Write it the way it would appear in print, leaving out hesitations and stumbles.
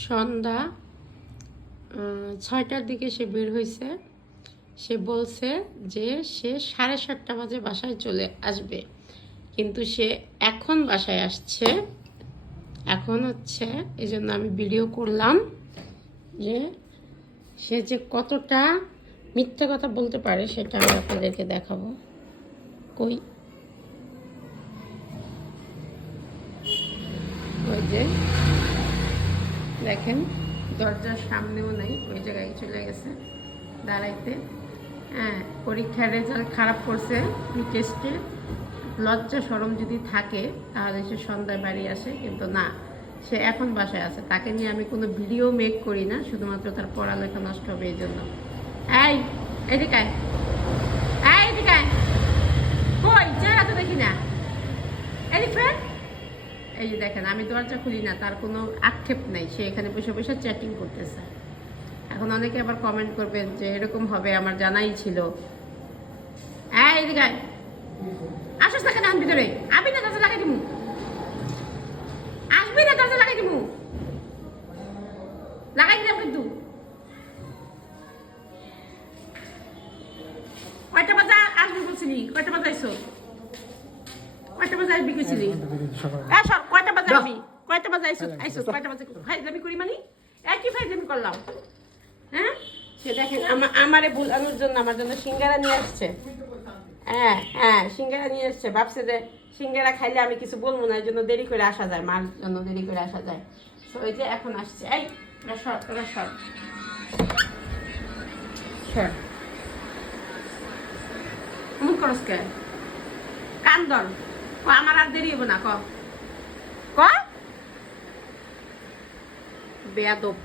সন্ধ্যা 6টার দিকে সে বের হয়েছে। সে বলছে যে সে 7:30 বাজে বাসায় চলে আসবে, কিন্তু সে এখন বাসায় আসছে। এখন হচ্ছে এই জন্য আমি ভিডিও করলাম যে সে যে কতটা মিথ্যা কথা বলতে পারে সেটা আমি আপনাদেরকে দেখাবো। কই ওই যে দেখেন, দরজার সামনেও নাই, ওই জায়গায় চলে গেছে দাঁড়াইতে। হ্যাঁ, পরীক্ষার রেজাল্ট খারাপ করছে টেস্টে। লজ্জা শরম যদি থাকে তাহলে সে সন্ধ্যায় বাড়ি আসে, কিন্তু না, সে এখন বাসায় আছে। তাকে নিয়ে আমি কোনো ভিডিও মেক করি না, শুধুমাত্র তার পড়ালেখা নষ্ট হবে এই জন্য। এই এদিকে আয়, এদিকে আয়। কই চেহারা তো দেখি না, এদিকে। এই যে দেখেন, আমি দরজা খুলি না, তার কোনো আক্ষেপ নাই, সে এখানে বসে বসে চ্যাটিং করতেছে। এখন অনেকে আবার কমেন্ট করবেন যে এরকম হবে আমার জানাই ছিল। এদিকে আসস না কেন ভিতরে? আবি না, দরজা লাগাই দিমু। আসবি না, দরজা লাগাই দিমু। লাগাই দিলাম কিন্তু। কয়টা বাজে আসবি বলছিলি? কয়টা বাজে আইসো? কয়টা বাজে আসবি কইছিলি? কয়টা বাজে আসবি? কয়টা বাজে আইসো? কয়টা বাজে ফাইজলামি করি মানে? একই ফাইজলামি করলাম। হ্যাঁ, সে দেখেন আমারে ভুলানোর জন্য আমার জন্য সিঙ্গারা নিয়ে আসছে। হ্যাঁ, সিঙ্গারা নিয়ে আসছে। ভাবছে যে সিঙ্গারা খাইলে আমি কিছু বলবো না, এই জন্য দেরি করে আসা যায়, মার জন্য দেরি করে আসা যায়। তো ওই যে এখন আসছে। এই সর মুখ করস কে? কান্দন আমার আর দেরি হবো না, ক বেয়াদব।